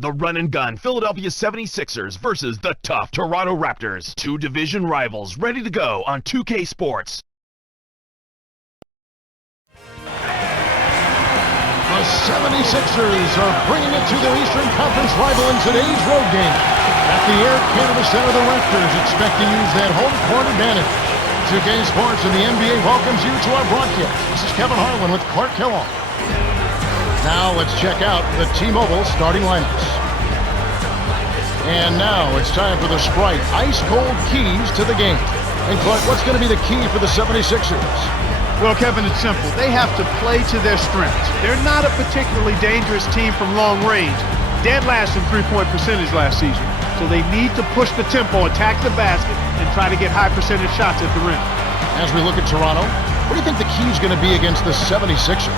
The run-and-gun Philadelphia 76ers versus the tough Toronto Raptors. Two division rivals ready to go on 2K Sports. The 76ers are bringing it to their Eastern Conference rival in today's road game. At the Air Canada Center, the Raptors expect to use that home court advantage. 2K Sports and the NBA welcomes you to our broadcast. This is Kevin Harlan with Clark Kellogg. Now let's check out the T-Mobile starting lineups. And now it's time for the Sprite ice-cold keys to the game. And Clark, what's going to be the key for the 76ers? Well, Kevin, it's simple. They have to play to their strengths. They're not a particularly dangerous team from long range. Dead last in three-point percentage last season. So they need to push the tempo, attack the basket, and try to get high percentage shots at the rim. As we look at Toronto, what do you think the key is going to be against the 76ers?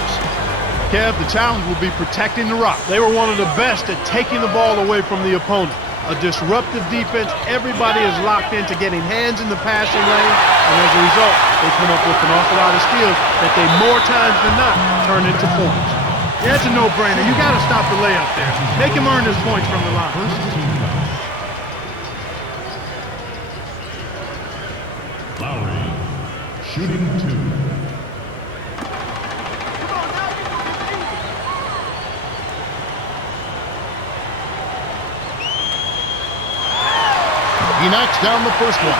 Kev, the challenge will be protecting the rock. They were one of the best at taking the ball away from the opponent. A disruptive defense. Everybody is locked into getting hands in the passing lane, and as a result, they come up with an awful lot of steals that they more times than not turn into points. Yeah, it's a no-brainer. You got to stop the layup there. Make him earn his points from the line. Lowry, shooting two. He knocks down the first one.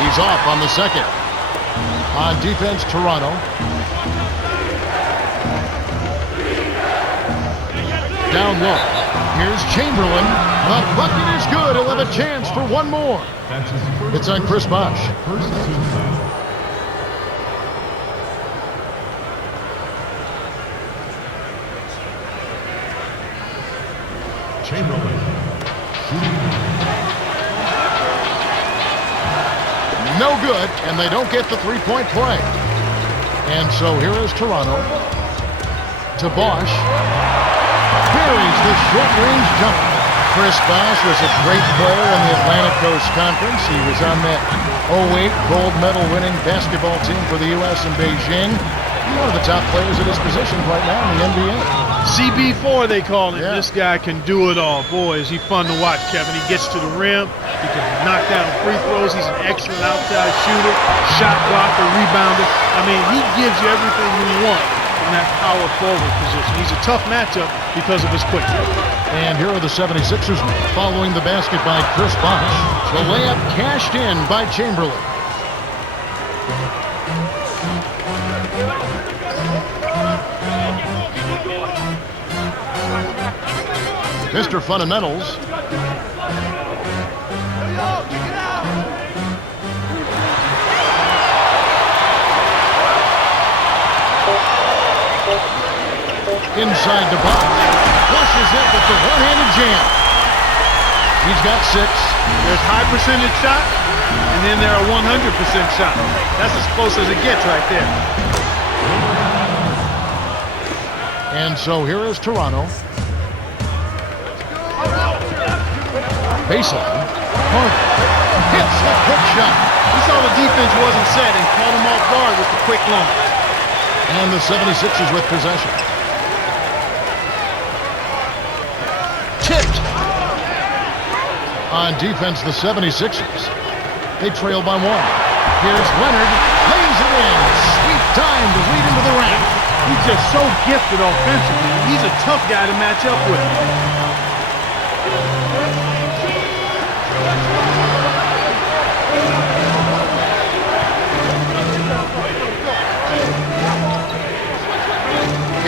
He's off on the second. On defense, Toronto. Down low. Here's Chamberlain. The bucket is good. He'll have a chance for one more. It's on Chris Bosh. Chamberlain. No good, and they don't get the three-point play. And so here is Toronto. To Bosh. Buries the short-range jumper. Chris Bosh was a great player in the Atlantic Coast Conference. He was on that 08 gold medal winning basketball team for the U.S. in Beijing. He's one of the top players at his position right now in the NBA. CB4, they call him. Yeah. This guy can do it all. Boy, is he fun to watch, Kevin. He gets to the rim. He can knock down free throws. He's an excellent outside shooter, shot blocker, rebounder. I mean, he gives you everything you want in that power forward position. He's a tough matchup because of his quickness. And here are the 76ers following the basket by Chris Bosh. The layup cashed in by Chamberlain. Mr. Fundamentals. Inside the box. Flushes it with the one-handed jam. He's got 6. There's high percentage shot, and then there are 100% shots. That's as close as it gets right there. And so here is Toronto. Baseline. Carter hits the quick shot. He saw the defense wasn't set and caught him off guard with the quick launch. And the 76ers with possession. Tipped. On defense, the 76ers. They trail by 1. Here's Leonard. Lays it in. Sweet time to lead into the rack. He's just so gifted offensively. He's a tough guy to match up with.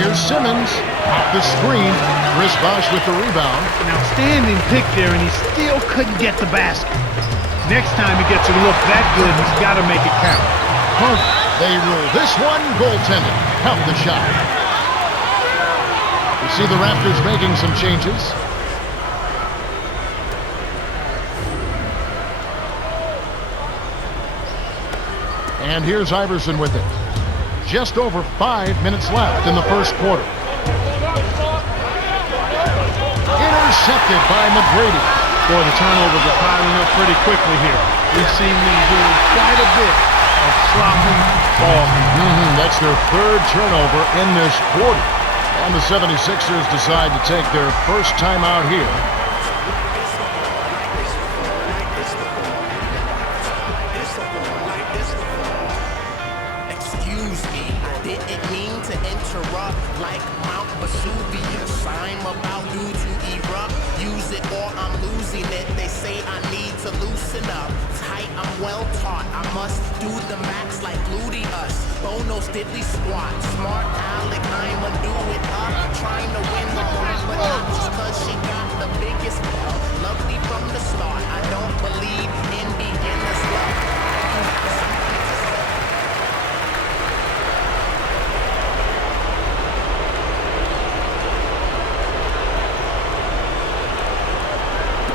Here's Simmons. The screen. Chris Bosh with the rebound. An outstanding pick there, and he still couldn't get the basket. Next time he gets a look that good, he's got to make it count. They rule this one goaltending. Count the shot. You see the Raptors making some changes. And here's Iverson with it. Just over 5 minutes left in the first quarter. Intercepted by McGrady. Boy, the turnovers are piling up pretty quickly here. We've seen them doing quite a bit of sloppy ball. That's their third turnover in this quarter. And the 76ers decide to take their first time out here. Excuse me, didn't mean to interrupt. Like Mount Vesuvius, I'm about due to erupt. Use it or I'm losing it. They say I need to loosen up. Tight, I'm well taught. I must do the max like gluteus. Bono diddly squat. Smart Alec, I'ma do it up. Trying to win the heart, but not just cause she got the biggest ball. Lovely from the start. I don't believe in beginner's luck.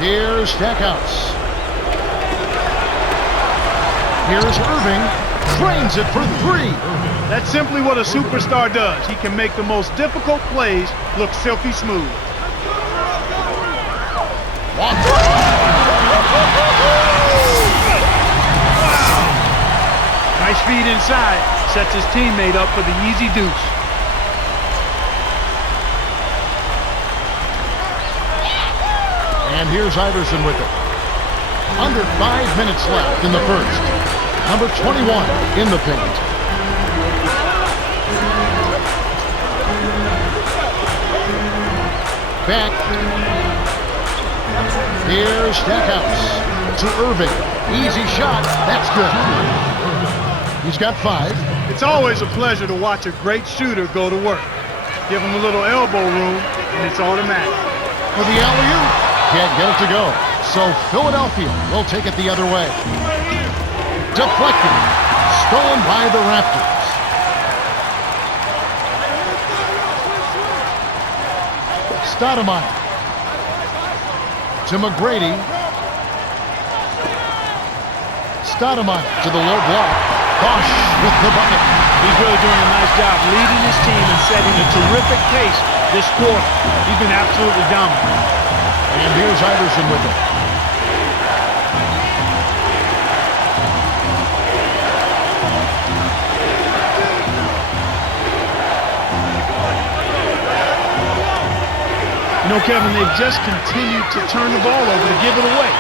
Here's Stackhouse. Here's Irving. Drains it for three. That's simply what a superstar does. He can make the most difficult plays look silky smooth. Nice feed inside. Sets his teammate up for the easy deuce. And here's Iverson with it. Under 5 minutes left in the first. Number 21 in the paint. Back. Here's Stackhouse to Irving. Easy shot. That's good. He's got 5. It's always a pleasure to watch a great shooter go to work. Give him a little elbow room, and it's automatic. For the alley-oop. Can't get it to go. So Philadelphia will take it the other way. Deflected. Stolen by the Raptors. Stoudemire. To McGrady. Stoudemire to the low block. Bosch with the bucket. He's really doing a nice job leading his team and setting a terrific pace this quarter. He's been absolutely dominant. And here's Iverson with it. You know, Kevin, they've just continued to turn the ball over to give it away.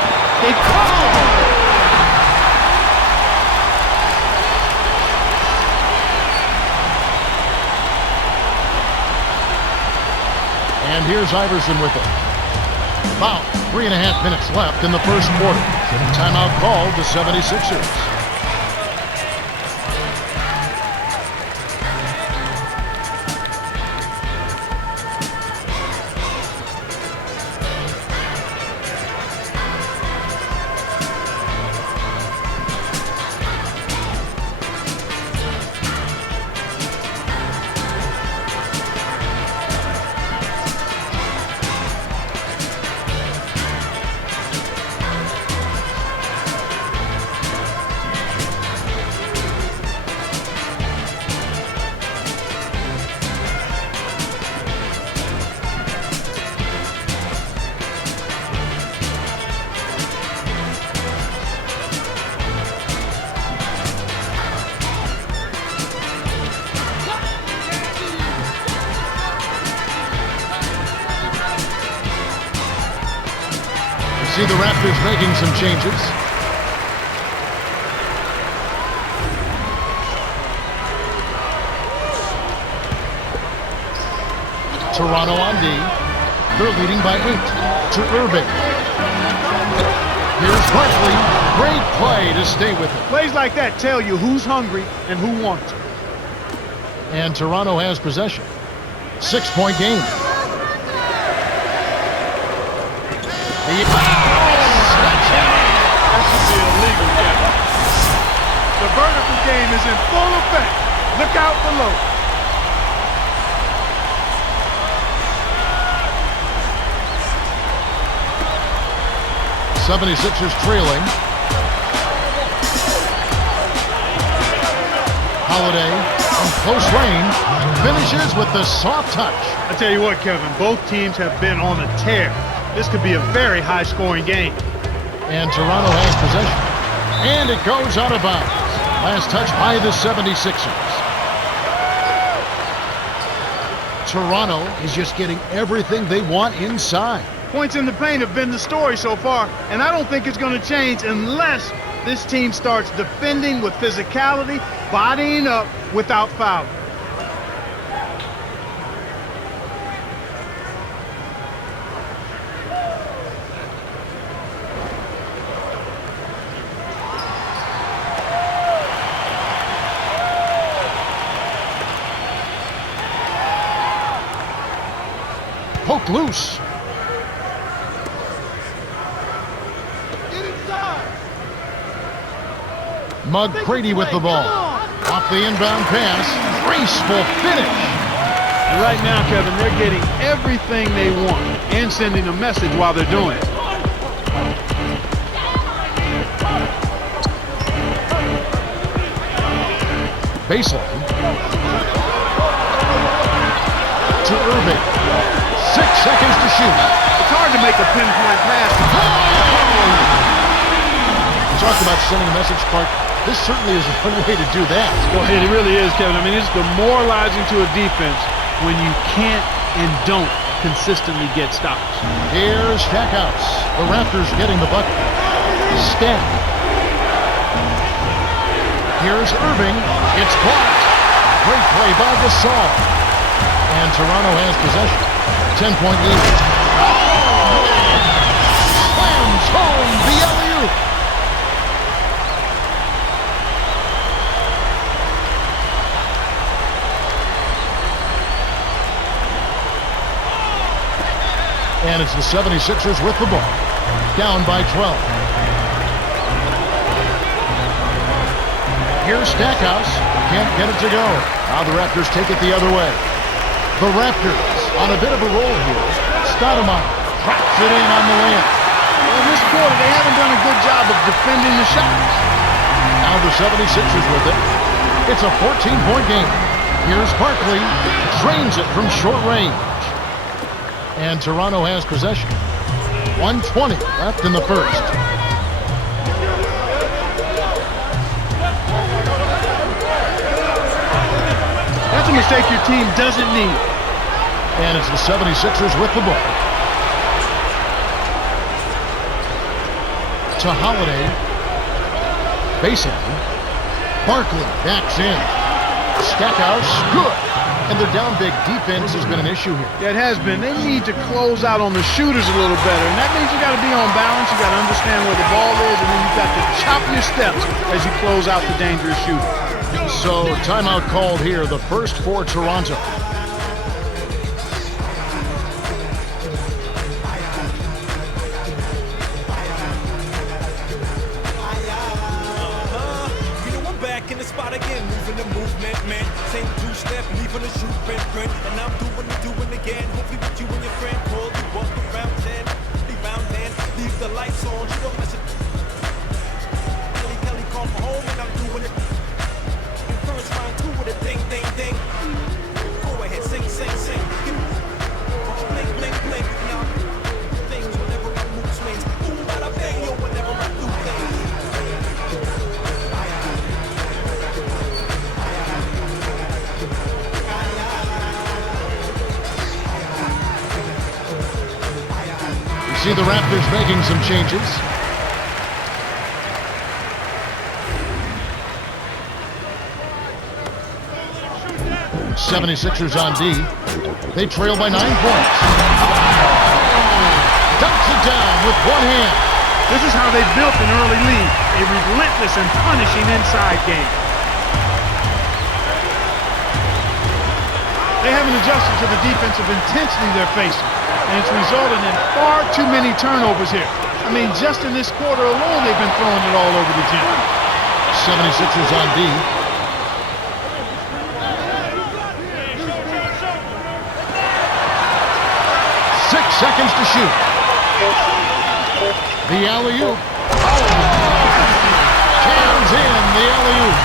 And here's Iverson with it. About 3.5 minutes left in the first quarter. Timeout called the 76ers. See the Raptors making some changes. Toronto on D. They're leading by 8 to Irving. Here's Barkley. Great play to stay with it. Plays like that tell you who's hungry and who wants it. And Toronto has possession. 6-point game. The vertical game is in full effect. Look out below. '76ers trailing. Holiday from close range finishes with the soft touch. I tell you what, Kevin, both teams have been on a tear. This could be a very high-scoring game. And Toronto has possession. And it goes out of bounds. Last touch by the 76ers. Toronto is just getting everything they want inside. Points in the paint have been the story so far, and I don't think it's going to change unless this team starts defending with physicality, bodying up without fouling. Poked loose. McCready with the ball. Off the inbound pass. Graceful finish. And right now, Kevin, they're getting everything they want and sending a message while they're doing it. Baseline. To Irving. 6 seconds to shoot. It's hard to make a pinpoint pass. We talked about sending a message, Clark. This certainly is one way to do that. Well, it really is, Kevin. I mean, it's demoralizing to a defense when you can't and don't consistently get stops. Here's Stackhouse. The Raptors getting the bucket. Stack. Here's Irving. It's blocked. Great play by Gasol. And Toronto has possession. 10-point lead. Oh! Slams home the alley-oop. And it's the 76ers with the ball. Down by 12. Here's Stackhouse. Can't get it to go. Now the Raptors take it the other way. The Raptors on a bit of a roll here. Stoudemire drops it in on the layup. Well, in this quarter, they haven't done a good job of defending the shots. Now the 76ers with it. It's a 14-point game. Here's Barkley. Drains it from short range. And Toronto has possession. 1:20 left in the first. That's a mistake your team doesn't need. And it's the 76ers with the ball. To Holiday. Baseline. Barkley backs in. Stackhouse, good. And their down big defense has been an issue here. Yeah, it has been. They need to close out on the shooters a little better. And that means you got to be on balance. You got to understand where the ball is. And then you've got to chop your steps as you close out the dangerous shooter. So, timeout called here, the first for Toronto. I'm back in the spot again, moving the movement, man. Same two-step, leaving a shoot print. And I'm doing again. Hopefully with you and your friend. Call you walk around 10, rebound then. Leave the lights on, you don't mess it. Kelly call for home and I'm doing it. Round 2 with a ding. Go ahead, sing. Blink. Now, things whenever I move swings. Boom, bada bang, yo, whenever I do things. You see the Raptors making some changes. 76ers on D. They trail by 9 points. Dumps it down with one hand. This is how they built an early lead. A relentless and punishing inside game. They haven't adjusted to the defensive intensity they're facing. And it's resulted in far too many turnovers here. I mean, just in this quarter alone, they've been throwing it all over the gym. 76ers on D. Seconds to shoot. The alley-oop. Jams in the alley-oop.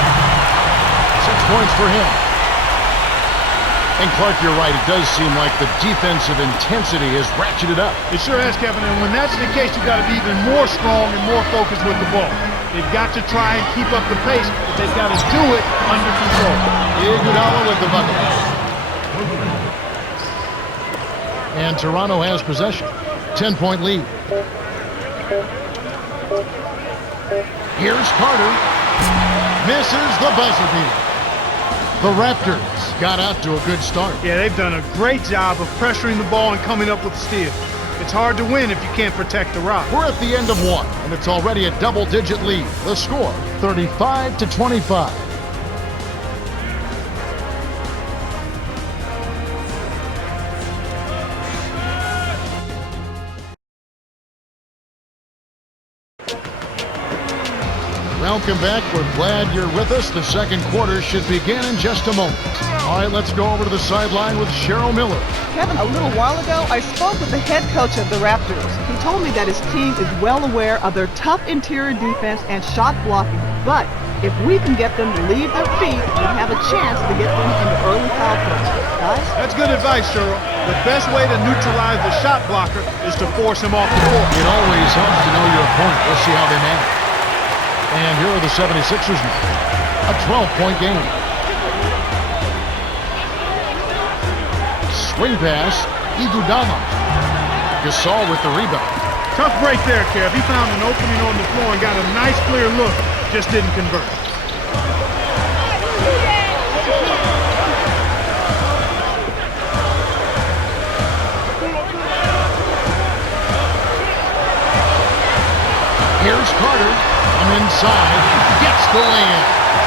6 points for him. And Clark, you're right. It does seem like the defensive intensity has ratcheted up. It sure has, Kevin. And when that's the case, you've got to be even more strong and more focused with the ball. They've got to try and keep up the pace, but they've got to do it under control. Iguodala with the bucket. And Toronto has possession. 10-point lead. Here's Carter. Misses the buzzer beater. The Raptors got out to a good start. Yeah, they've done a great job of pressuring the ball and coming up with steals. It's hard to win if you can't protect the rock. We're at the end of one, and it's already a double-digit lead. The score, 35-25. Welcome back. We're glad you're with us. The second quarter should begin in just a moment. All right, let's go over to the sideline with Cheryl Miller. Kevin, a little while ago, I spoke with the head coach of the Raptors. He told me that his team is well aware of their tough interior defense and shot blocking. But if we can get them to leave their feet, we have a chance to get them in the early foul points. Guys? That's good advice, Cheryl. The best way to neutralize the shot blocker is to force him off the court. It always helps to know your opponent. We'll see how they manage. And here are the 76ers now. A 12-point game. Swing pass, Iguodala. Gasol with the rebound. Tough break there, Kev. He found an opening on the floor and got a nice clear look. Just didn't convert. Here's Carter. From inside. Gets the lay-in.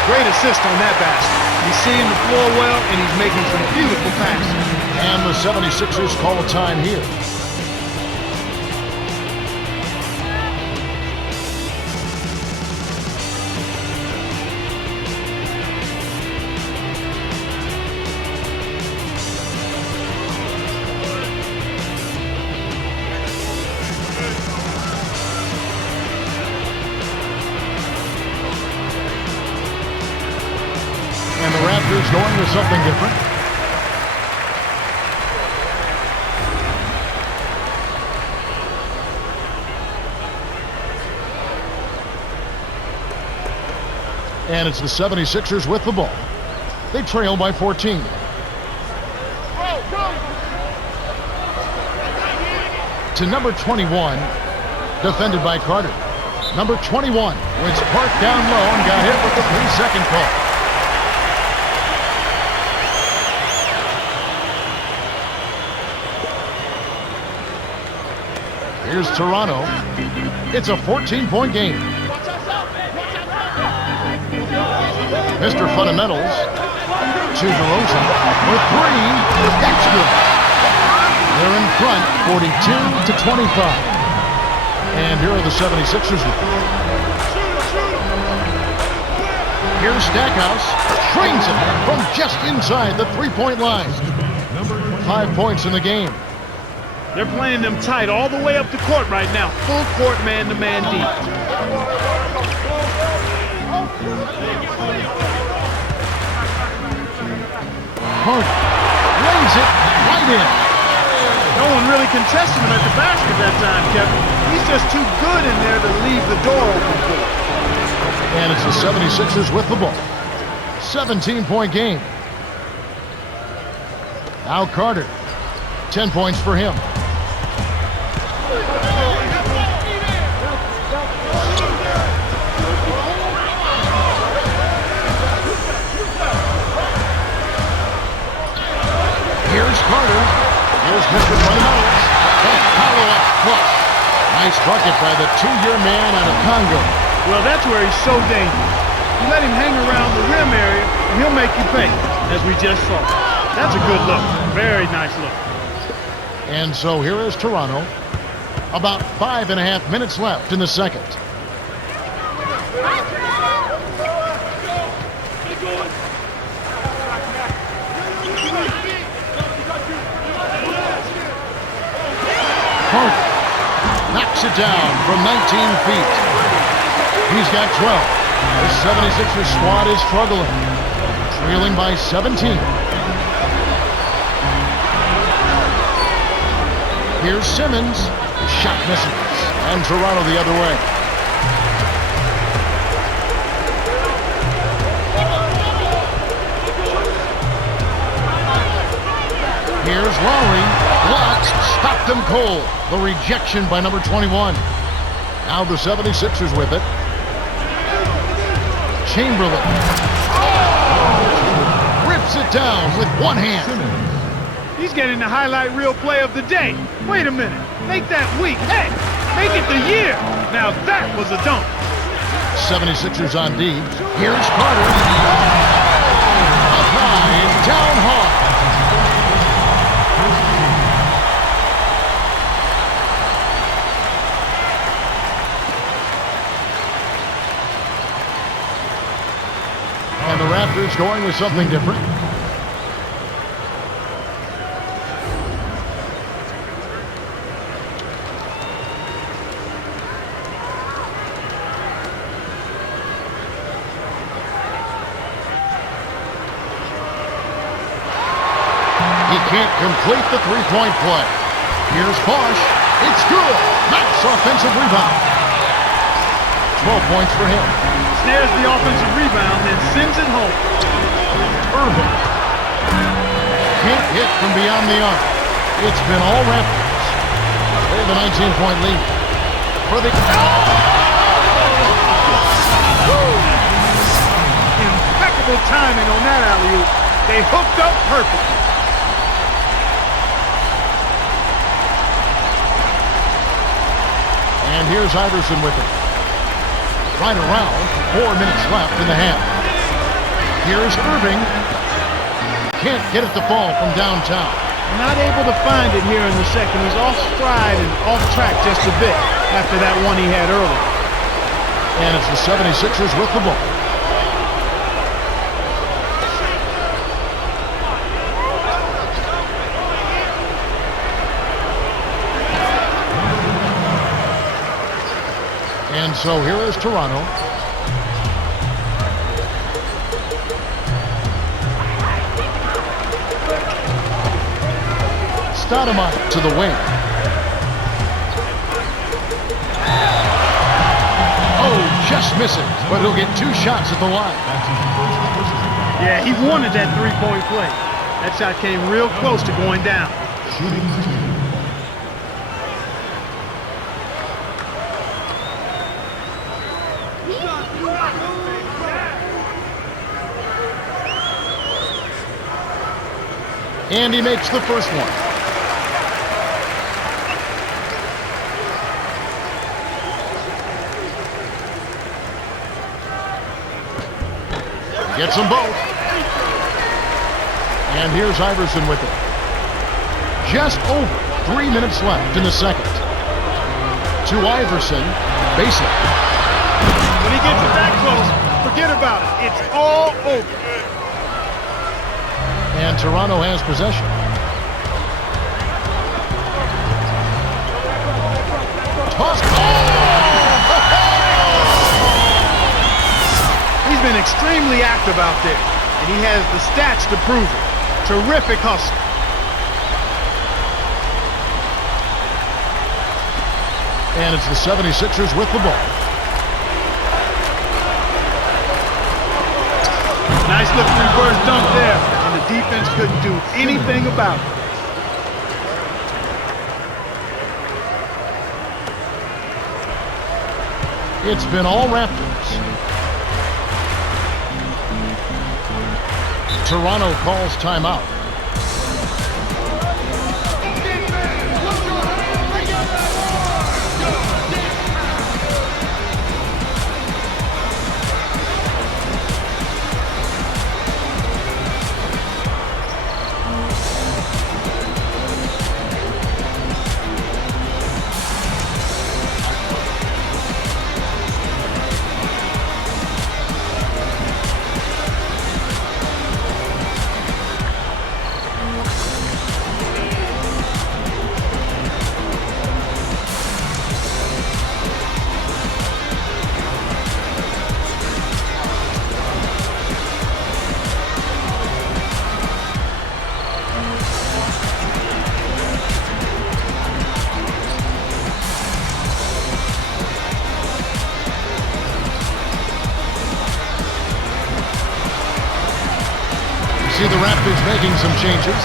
Great assist on that basket. He's seeing the floor well, and he's making some beautiful passes. And the 76ers call a time here. And the Raptors going with something different. And it's the 76ers with the ball. They trail by 14. To number 21, defended by Carter. Number 21 wins Park down low and got hit with the 3-second call. Here's Toronto. It's a 14-point game. Mr. Fundamentals to DeRozan for three. That's good. They're in front, 42-25. And here are the 76ers. Here's Stackhouse. Trains it from just inside the three-point line. 5 points in the game. They're playing them tight all the way up the court right now. Full court man-to-man deep. Carter lays it right in. No one really contested him at the basket that time, Kevin. He's just too good in there to leave the door open for him. And it's the 76ers with the ball. 17-point game. Now Carter. 10 points for him. Here's Carter. Here's Mr. Fundamentals. A follow-up flush. Nice bucket by the two-year man out of Congo. Well, that's where he's so dangerous. You let him hang around the rim area, and he'll make you pay, as we just saw. That's a good look. Very nice look. And so here is Toronto. About 5.5 minutes left in the second. Carter knocks it down from 19 feet. He's got 12. The 76ers squad is struggling, trailing by 17. Here's Simmons. Shot misses. And Toronto the other way. Here's Lowry. Blocked. Stopped him cold. The rejection by number 21. Now the 76ers with it. Chamberlain. Rips it down with one hand. He's getting the highlight reel play of the day. Wait a minute. Make that week. Hey, make it the year. Now that was a dunk. 76ers on D. Here's Carter. Up high and down hard. And the Raptors going with something different. He can't complete the three-point play. Here's Bosch. It's good. Nice offensive rebound. 12 points for him. Snares the offensive rebound and sends it home. Irving. Can't hit from beyond the arc. It's been all Raptors. They have a 19-point lead. For the... Impeccable timing on that alley-oop. They hooked up perfectly. And here's Iverson with it. Right around, 4 minutes left in the half. Here's Irving. Can't get it to fall from downtown. Not able to find it here in the second. He's off stride and off track just a bit after that one he had earlier. And it's the 76ers with the ball. And so here is Toronto. Stoudemire to the wing. Oh, just misses, but he'll get 2 shots at the line. Yeah, he wanted that three-point play. That shot came real close to going down. And he makes the first one. Gets them both. And here's Iverson with it. Just over 3 minutes left in the second. To Iverson, basic. When he gets it that close, forget about it. It's all over. And Toronto has possession. Toss. He's been extremely active out there, and he has the stats to prove it. Terrific hustle. And it's the 76ers with the ball. Nice looking reverse dunk there, and the defense couldn't do anything about it. It's been all Raptors. Toronto calls timeout. Raptors making some changes.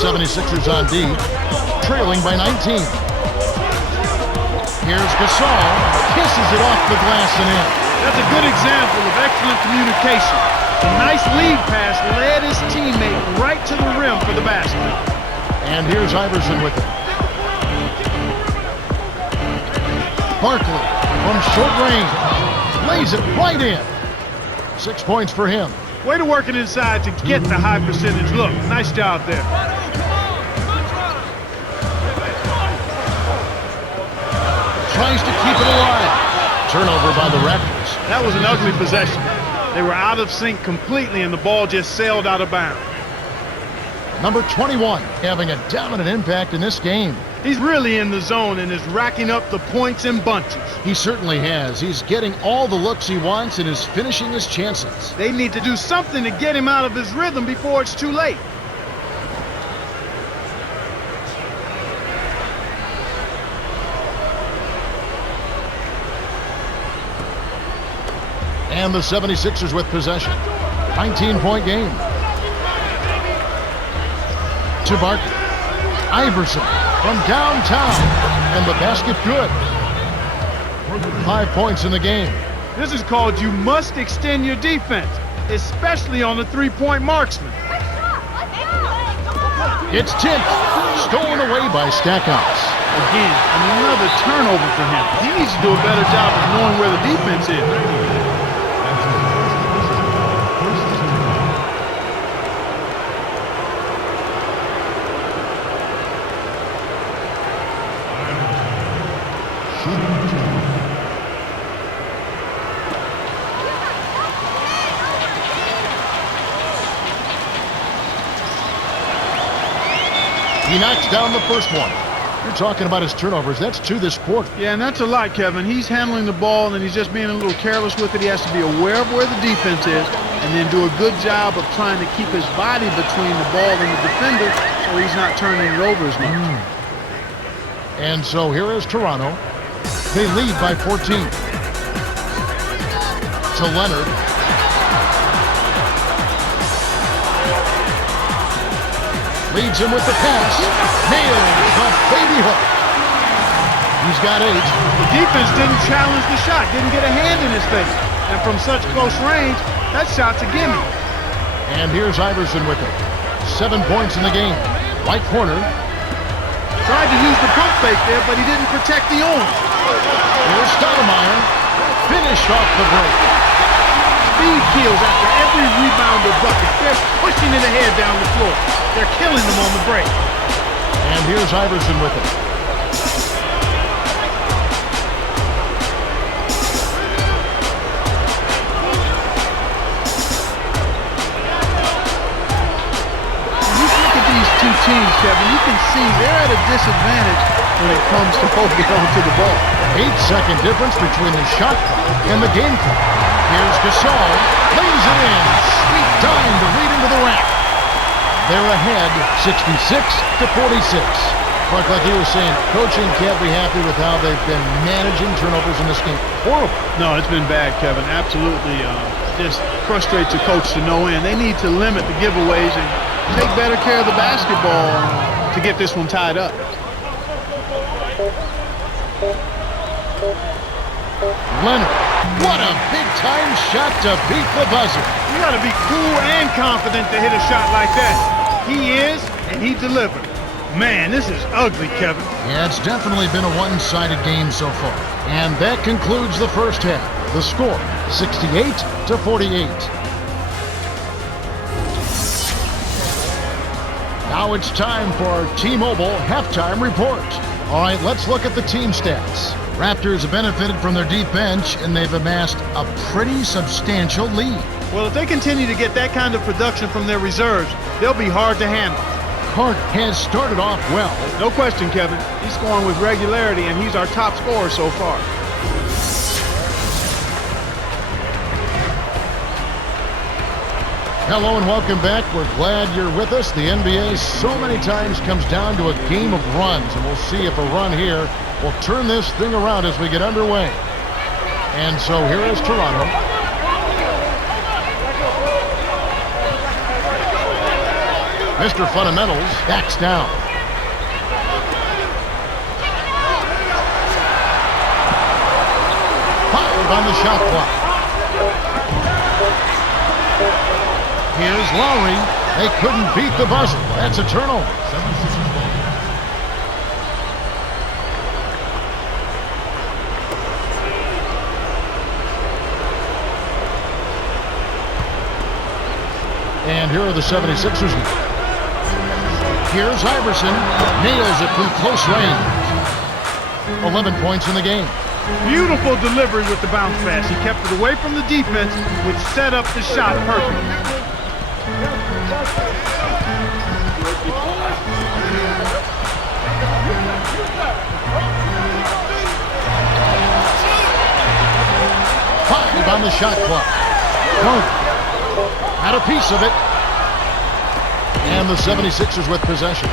'76ers on D, trailing by 19. Here's Gasol, kisses it off the glass and in. That's a good example of excellent communication. A nice lead pass led his teammate right to the rim for the basket. And here's Iverson with it. Barkley from short range lays it right in. 6 points for him. Way to work it inside to get the high percentage look. Nice job there. Tries to keep it alive. Turnover by the Raptors. That was an ugly possession. They were out of sync completely, and the ball just sailed out of bounds. Number 21 having a dominant impact in this game. He's really in the zone and is racking up the points in bunches. He certainly has. He's getting all the looks he wants and is finishing his chances. They need to do something to get him out of his rhythm before it's too late. And the 76ers with possession. 19-point game. To Barkley. Iverson from downtown. And the basket good. 5 points in the game. This is called you must extend your defense, especially on the three-point marksman. It's tipped. Stolen away by Stackhouse. Again, another turnover for him. He needs to do a better job of knowing where the defense is. He knocks down the first one. You're talking about his turnovers. That's 2 this quarter. Yeah, and that's a lot, Kevin. He's handling the ball, and he's just being a little careless with it. He has to be aware of where the defense is and then do a good job of trying to keep his body between the ball and the defender so he's not turning it over as much. And so here is Toronto. They lead by 14. To Leonard. Leads him with the pass. Nails the baby hook. He's got 8. The defense didn't challenge the shot, didn't get a hand in his face. And from such close range, that shot's a gimme. And here's Iverson with it. 7 points in the game. Right corner. Tried to use the pump fake there, but he didn't protect the arm. Here's Stoudemire. Finish off the break. Speed kills after every rebound or bucket. They're pushing it ahead down the floor. They're killing them on the break. And here's Iverson with it. When you look at these two teams, Kevin, you can see they're at a disadvantage when it comes to holding on to the ball. 8-second difference between the shot clock and the game clock. Here's Gasol. Lays it in. Sweet dime to lead into the rack. They're ahead 66-46. But like you were saying, coaching can't be happy with how they've been managing turnovers in this game. Horrible. No, it's been bad, Kevin. Absolutely. Just frustrates a coach to no end. They need to limit the giveaways and take better care of the basketball to get this one tied up. Leonard. What a big-time shot to beat the buzzer. You got to be cool and confident to hit a shot like that. He is, and he delivered. Man, this is ugly, Kevin. Yeah, it's definitely been a one-sided game so far. And that concludes the first half. The score, 68-48. Now it's time for our T-Mobile halftime report. All right, let's look at the team stats. Raptors have benefited from their deep bench, and they've amassed a pretty substantial lead. Well, if they continue to get that kind of production from their reserves, they'll be hard to handle. Carter has started off well. No question, Kevin. He's scoring with regularity, and he's our top scorer so far. Hello and welcome back. We're glad you're with us. The NBA so many times comes down to a game of runs, and we'll see if a run here will turn this thing around as we get underway. And so here is Toronto. Mr. Fundamentals backs down. On the shot clock. Here's Lowry. They couldn't beat the buzzer. That's a turnover. 76ers ball. And here are the 76ers. Here's Iverson. Nails it from close range. 11 points in the game. Beautiful delivery with the bounce pass. He kept it away from the defense, which set up the shot perfectly. Five on the shot clock. Had a piece of it. And the 76ers with possession.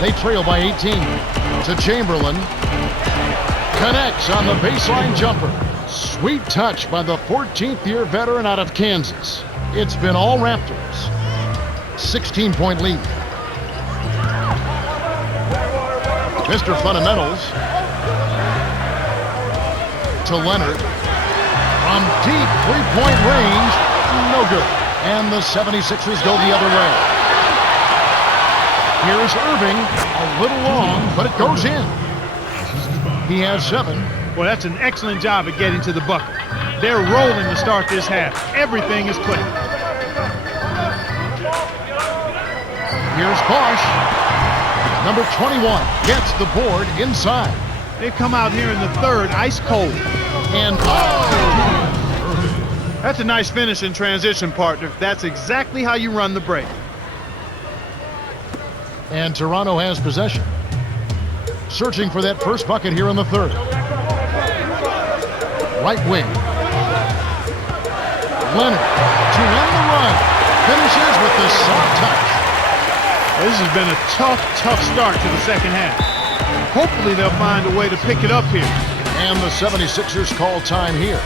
They trail by 18 to Chamberlain. Connects on the baseline jumper. Sweet touch by the 14th-year veteran out of Kansas. It's been all Raptors. 16-point lead. Mr. Fundamentals to Leonard. From deep three-point range, no good. And the 76ers go the other way. Here's Irving, a little long, but it goes in. He has 7. Well, that's an excellent job at getting to the bucket. They're rolling to start this half. Everything is clicking. Here's Bosch. Number 21 gets the board inside. They've come out here in the third, ice cold. And That's a nice finish in transition, partner. That's exactly how you run the break. And Toronto has possession. Searching for that first bucket here in the third. Right wing. Leonard to end the run. Finishes with the soft touch. This has been a tough start to the second half. Hopefully they'll find a way to pick it up here. And the 76ers call time here.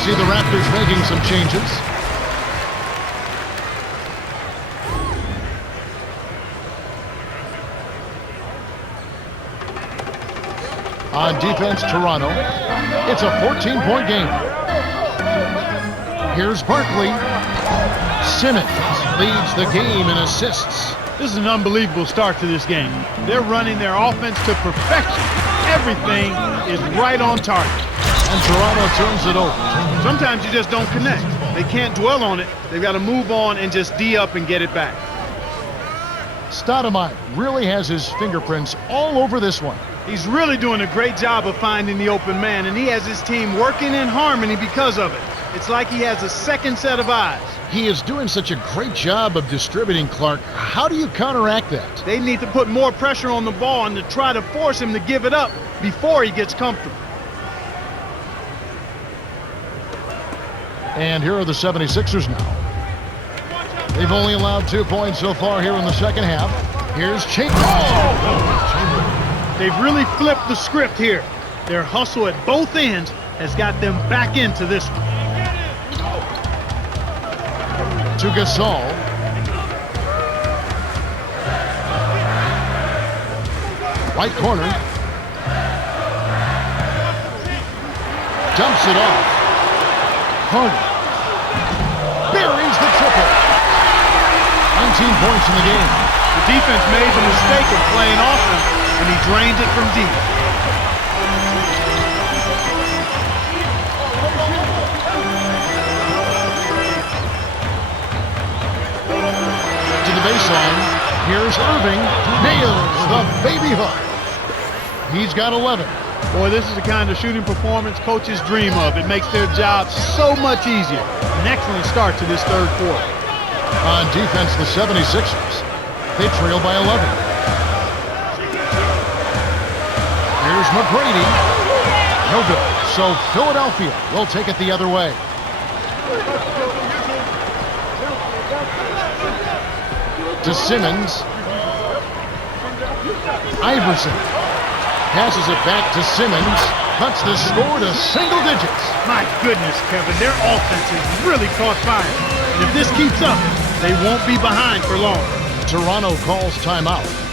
See the Raptors making some changes. On defense, Toronto. It's a 14-point game. Here's Barkley. Simmons leads the game in assists. This is an unbelievable start to this game. They're running their offense to perfection. Everything is right on target. And Toronto turns it over. Sometimes you just don't connect. They can't dwell on it. They've got to move on and just D up and get it back. Stoudemire really has his fingerprints all over this one. He's really doing a great job of finding the open man, and he has his team working in harmony because of it. It's like he has a second set of eyes. He is doing such a great job of distributing, Clark. How do you counteract that? They need to put more pressure on the ball and to try to force him to give it up before he gets comfortable. And here are the 76ers now. They've only allowed 2 points so far here in the second half. Here's Chamberlain. They've really flipped the script here. Their hustle at both ends has got them back into this one. To Gasol. Right corner. Dumps it off. Harden. Buries the triple. 19 points in the game. The defense made the mistake of playing off him, and he drained it from deep. To the baseline. Here's Irving. Nails the baby hook. He's got 11. Boy, this is the kind of shooting performance coaches dream of. It makes their job so much easier. An excellent start to this third quarter. On defense, the 76ers. They trail by 11. Here's McGrady. No good. So Philadelphia will take it the other way. To Simmons. Iverson. Passes it back to Simmons. Cuts the score to single digits. My goodness, Kevin, their offense has really caught fire. And if this keeps up, they won't be behind for long. Toronto calls timeout.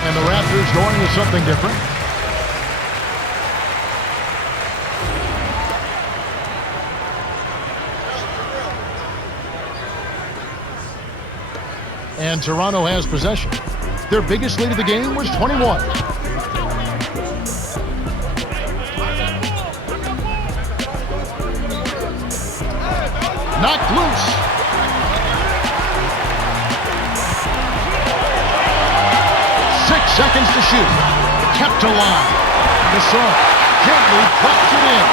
And the Raptors going with something different. And Toronto has possession. Their biggest lead of the game was 21. Knocked loose. Seconds to shoot. Kept alive. Gasol gently puts it in.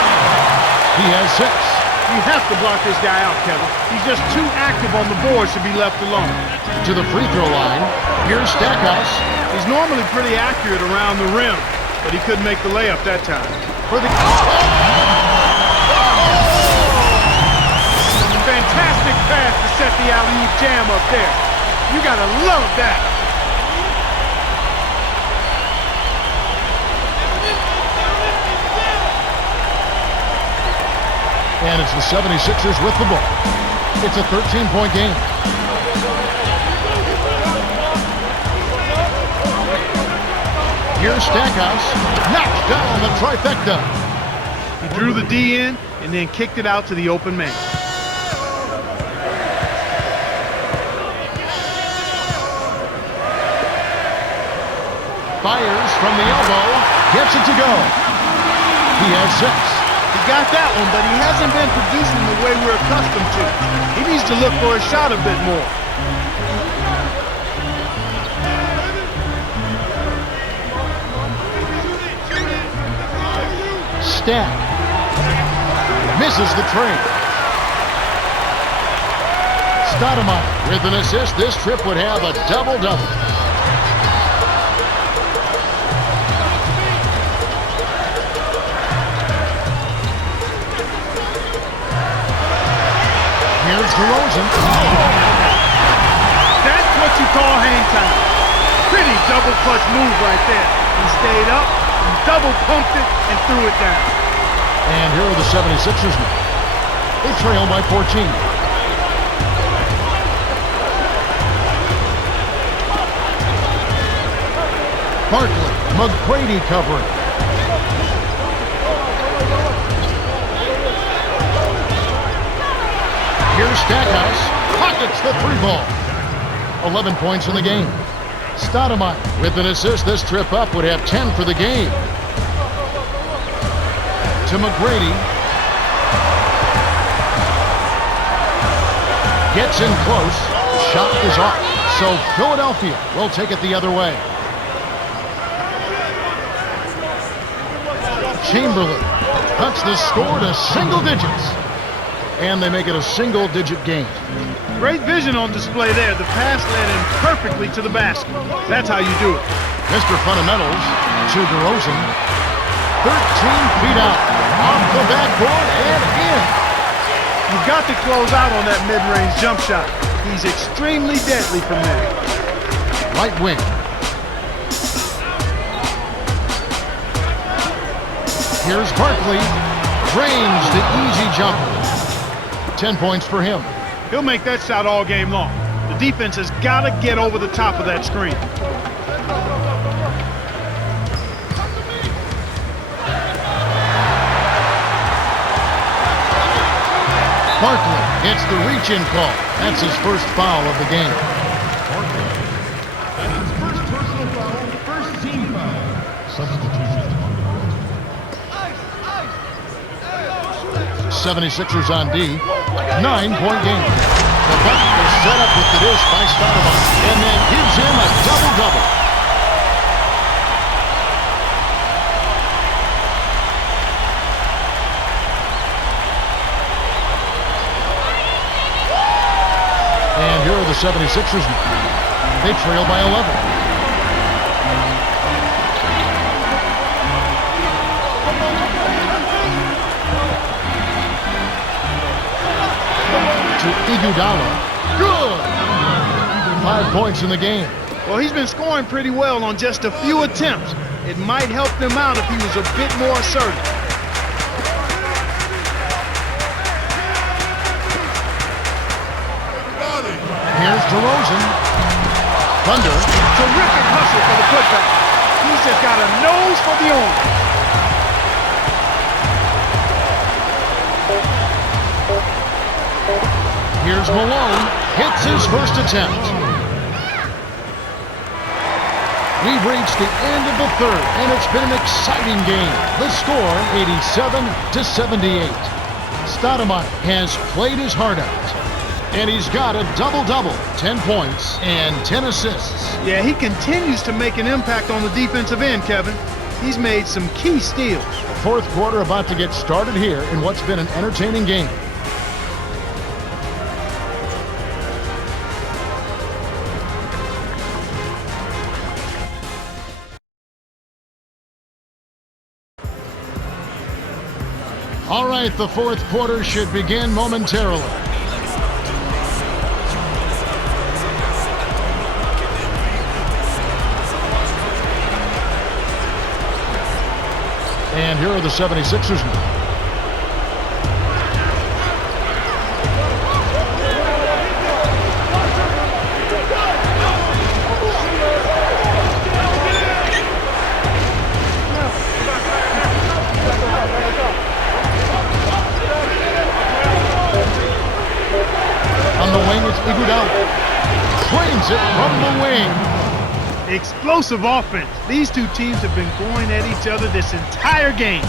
He has 6. You have to block this guy out, Kevin. He's just too active on the boards to be left alone. To the free throw line. Here's Stackhouse. He's normally pretty accurate around the rim, but he couldn't make the layup that time. For the Fantastic pass to set the alley-oop jam up there. You gotta love that. And it's the 76ers with the ball. It's a 13-point game. Here's Stackhouse. Knocks down the trifecta. He drew the D in and then kicked it out to the open man. Fires from the elbow. Gets it to go. He has 6. He got that one, but he hasn't been producing the way we're accustomed to. He needs to look for a shot a bit more. Stack. Misses the trade. Stoudemire with an assist. This trip would have a double-double. Here's DeRozan. That's what you call hang time. Pretty double clutch move right there. He stayed up and double pumped it and threw it down. And here are the 76ers now. They trail by 14. Barkley, McGrady covering. Here's Stackhouse. Pockets the 3 ball. 11 points in the game. Stoudemire with an assist. This trip up would have 10 for the game. To McGrady. Gets in close. shot is off. So Philadelphia will take it the other way. Chamberlain cuts the score to single digits. And they make it a single-digit game. Great vision on display there. The pass led him perfectly to the basket. That's how you do it. Mr. Fundamentals to DeRozan. 13 feet out. Off the backboard and in. You've got to close out on that mid-range jump shot. He's extremely deadly from there. Right wing. Here's Barkley. Drains the easy jumper. 10 points for him. He'll make that shot all game long. The defense has got to get over the top of that screen. Barkley gets the reach-in call. That's his first foul of the game. And his first personal foul, first team foul. Substitutions on the court. 76ers on D. 9-point game. The bucket is set up with the dish by Stoudemire and then gives him a double-double. And here are the 76ers now. They trail by 11. Iguodala. Good! 5 points in the game. Well, he's been scoring pretty well on just a few attempts. It might help them out if he was a bit more assertive. Here's DeRozan. Thunder. Terrific hustle for the putback. He's just got a nose for the arm. Here's Malone, hits his first attempt. We've reached the end of the third, and it's been an exciting game. The score, 87-78. Stoudemire has played his heart out, and he's got a double-double, 10 points and 10 assists. Yeah, he continues to make an impact on the defensive end, Kevin. He's made some key steals. Fourth quarter about to get started here in what's been an entertaining game. All right, the fourth quarter should begin momentarily. And here are the 76ers now. On the wing, it's Iguodala. Swings it from the wing. Explosive offense. These two teams have been going at each other this entire game.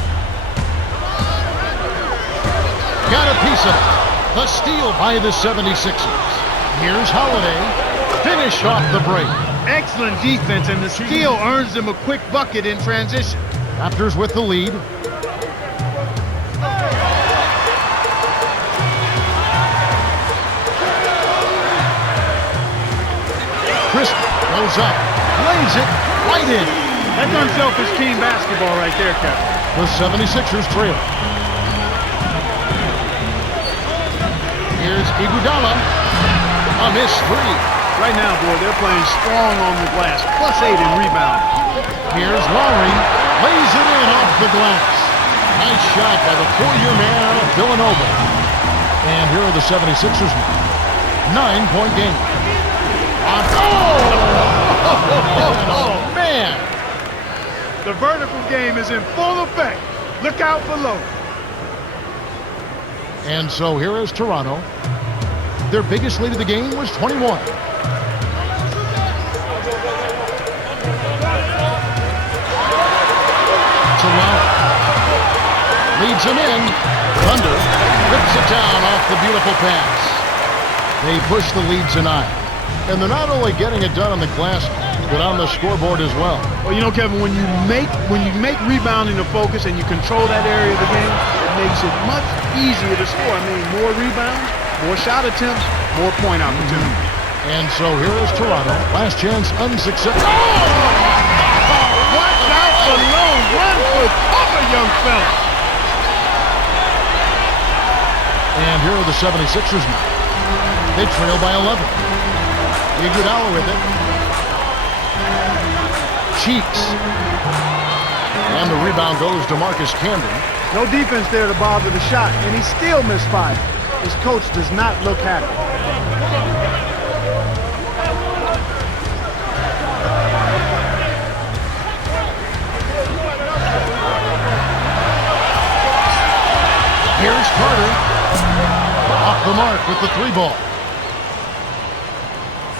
Got a piece of it. The steal by the 76ers. Here's Holiday. Finish off the break. Excellent defense, and the steal earns them a quick bucket in transition. Raptors with the lead. Goes up, lays it right in. That's unselfish team basketball right there, Kevin. The 76ers trail. Here's Iguodala. A missed three. Right now, boy, they're playing strong on the glass. +8 in rebound. Here's Lowry. Lays it in off the glass. Nice shot by the four-year man out of Villanova. And here are the 76ers now. 9-point game. Oh, man! The vertical game is in full effect. Look out below. And so here is Toronto. Their biggest lead of the game was 21. Toronto leads him in. Thunder rips it down off the beautiful pass. They push the lead to 9. And they're not only getting it done on the glass, but on the scoreboard as well. Well, you know, Kevin, when you make rebounding a focus and you control that area of the game, it makes it much easier to score. I mean, more rebounds, more shot attempts, more point opportunity. And so here is Toronto. Last chance unsuccessful. Watch out below. Run for cover, young fella. And here are the 76ers now. They trail by 11. Iguodala with it. Cheeks. And the rebound goes to Marcus Camden. No defense there to bother the shot, and he still misfired. His coach does not look happy. Here's Carter. Off the mark with the 3 ball.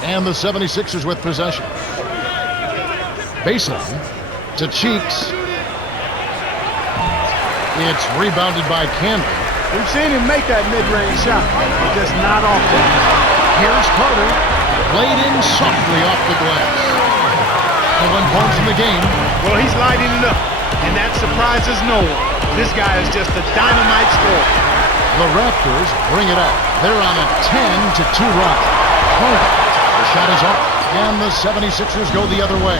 And the 76ers with possession. Baseline to Cheeks. It's rebounded by Camden. We've seen him make that mid-range shot, but just not often. Here's Carter. Played in softly off the glass. 1 points in the game. Well, he's lighting it up, and that surprises no one. This guy is just a dynamite scorer. The Raptors bring it up. They're on a 10-2 run. Carter. The shot is off, and the 76ers go the other way.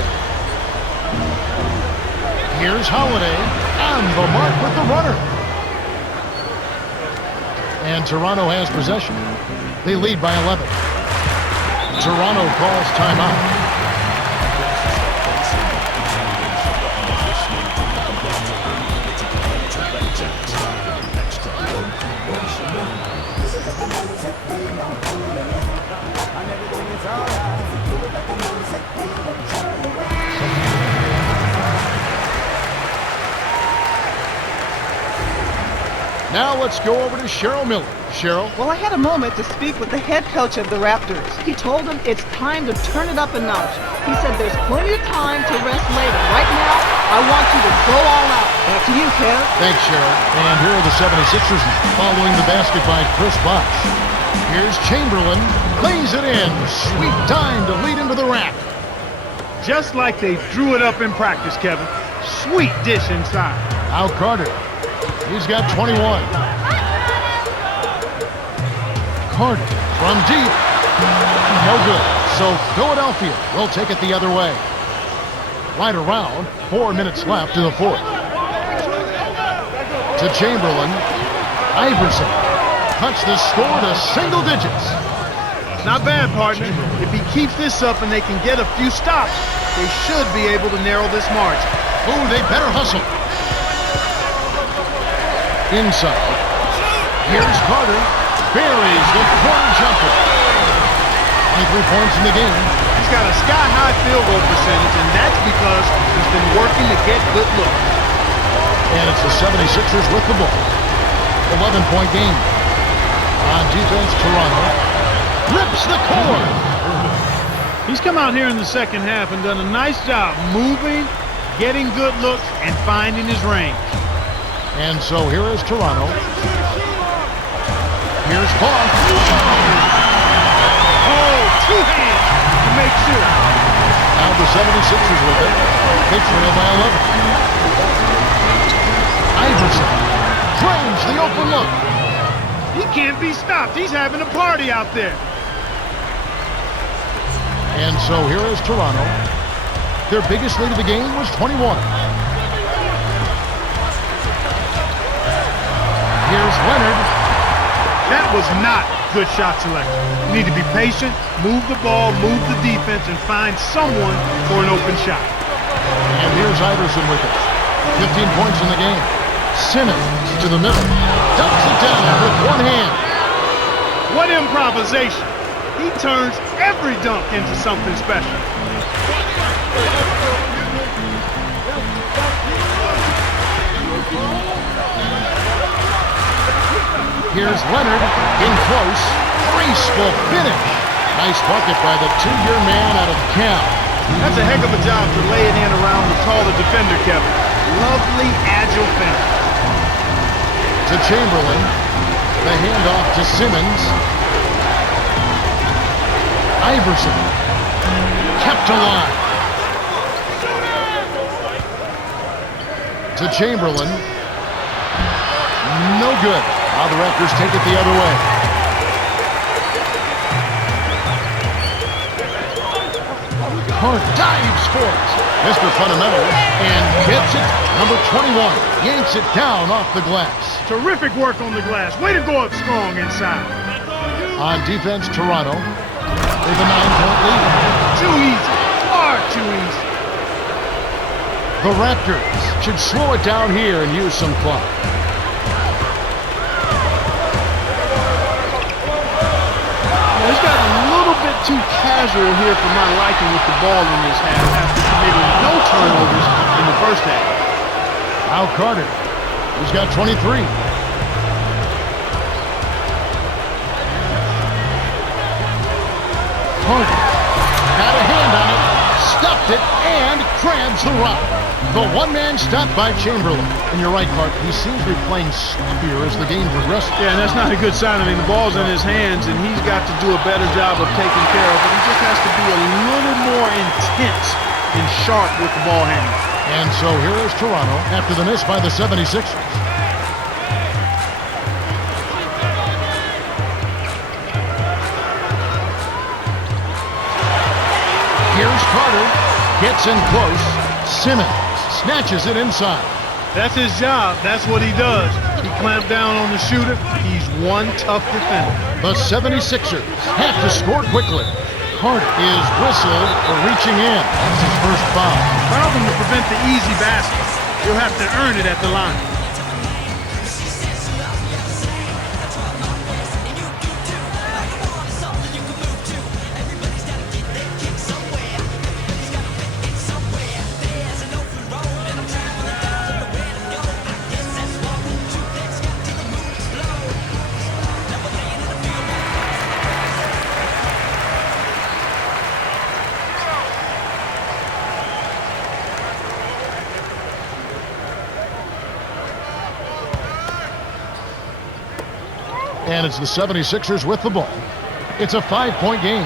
Here's Holiday on the mark with the runner. And Toronto has possession. They lead by 11. Toronto calls timeout. Now let's go over to Cheryl Miller. Cheryl? Well, I had a moment to speak with the head coach of the Raptors. He told them it's time to turn it up a notch. He said there's plenty of time to rest later. Right now, I want you to go all out. Back to you, Kev. Thanks, Cheryl. And here are the 76ers following the basket by Chris Bosh. Here's Chamberlain. Lays it in. Sweet time to lead into the rack. Just like they drew it up in practice, Kevin. Sweet dish inside. Now Carter. He's got 21. Carter from deep. No good. So Philadelphia will take it the other way. Right around 4 minutes left in the fourth. To Chamberlain. Iverson cuts the score to single digits. Not bad, partner. If he keeps this up and they can get a few stops, they should be able to narrow this margin. Ooh, they better hustle. Inside. Here's Carter. Buries the corner jumper. 23 points in the game. He's got a sky-high field goal percentage, and that's because he's been working to get good looks. And it's the 76ers with the ball. 11-point game. On defense, Toronto rips the cord. He's come out here in the second half and done a nice job moving, getting good looks, and finding his range. And so here is Toronto. Here's Bosh. Oh, 2 hands to make sure. Now the 76ers with it. They trail by 11. Iverson frames the open look. He can't be stopped. He's having a party out there. And so here is Toronto. Their biggest lead of the game was 21. Here's Leonard. That was not good shot selection. You need to be patient, move the ball, move the defense, and find someone for an open shot. And here's Iverson with it. 15 points in the game. Simmons to the middle. Dumps it down with one hand. What improvisation. He turns every dunk into something special. Here's Leonard in close. Graceful finish. Nice bucket by the 2-year man out of Cal. That's a heck of a job to lay it in around the taller defender, Kevin. Lovely, agile finish. To Chamberlain. The handoff to Simmons. Iverson. Kept alive. To Chamberlain. No good. Now the Raptors take it the other way. Hart dives for it. Mr. Fundamentals and gets it. Number 21 yanks it down off the glass. Terrific work on the glass. Way to go up strong inside. On defense, Toronto with a 9-point lead. Too easy. Far too easy. The Raptors should slow it down here and use some clock. He's gotten a little bit too casual here for my liking with the ball in his half after committing no turnovers in the first half. Now Carter, he's got 23. Carter had a hand on it, stuffed it, and grabs the rock. The one-man stop by Chamberlain. And you're right, Mark, he seems to be playing sloppier as the game progresses. Yeah, and that's not a good sign. I mean, the ball's in his hands, and he's got to do a better job of taking care of it. He just has to be a little more intense and sharp with the ball handling. And so here is Toronto after the miss by the 76ers. Here's Carter. Gets in close. Simmons snatches it inside. That's his job. That's what he does. He clamped down on the shooter. He's one tough defender. The 76ers have to score quickly. Carter is whistled for reaching in. That's his first foul. Foul him to prevent the easy basket. He'll have to earn it at the line. And it's the 76ers with the ball. It's a 5-point game.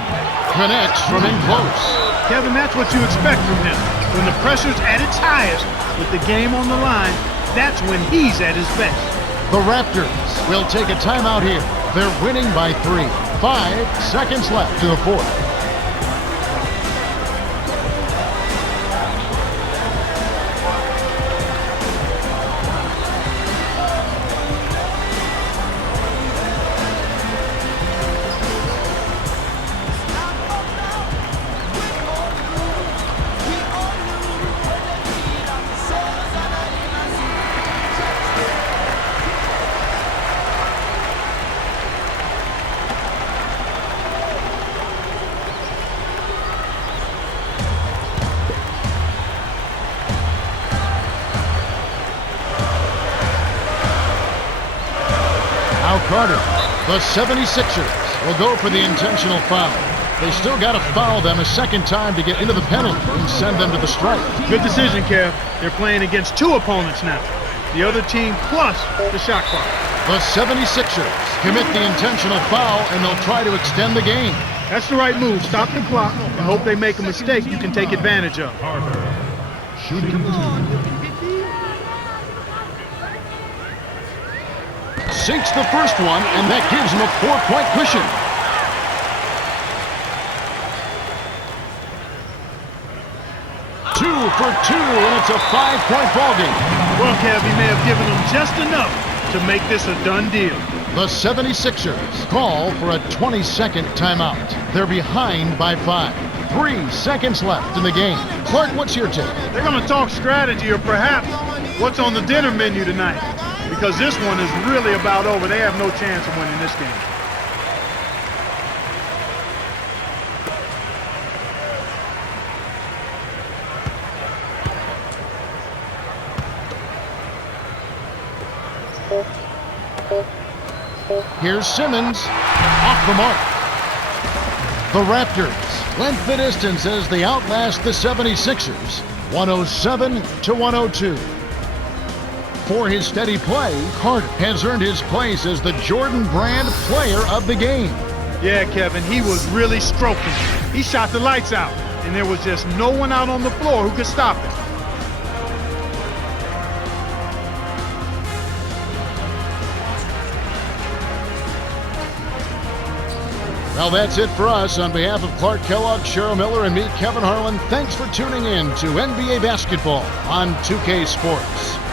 Connects from in close. Kevin, that's what you expect from him. When the pressure's at its highest, with the game on the line, that's when he's at his best. The Raptors will take a timeout here. They're winning by 3. 5 seconds left to the fourth. Carter, the 76ers will go for the intentional foul. They still got to foul them a second time to get into the penalty and send them to the strike. Good decision, Kev. They're playing against 2 opponents now. The other team plus the shot clock. The 76ers commit the intentional foul, and they'll try to extend the game. That's the right move. Stop the clock and hope they make a mistake you can take advantage of. Carter, shooting 2. Sinks the first one, and that gives him a 4-point cushion. Two for 2, and it's a 5-point ball game. Well, Kev, he may have given them just enough to make this a done deal. The 76ers call for a 20-second timeout. They're behind by 5. 3 seconds left in the game. Clark, what's your take? They're going to talk strategy or perhaps what's on the dinner menu tonight. Because this one is really about over. They have no chance of winning this game. Here's Simmons off the mark. The Raptors length the distance as they outlast the 76ers, 107-102. For his steady play, Carter has earned his place as the Jordan Brand player of the game. Yeah, Kevin, he was really stroking. He shot the lights out, and there was just no one out on the floor who could stop him. Well, that's it for us. On behalf of Clark Kellogg, Cheryl Miller, and me, Kevin Harlan, thanks for tuning in to NBA Basketball on 2K Sports.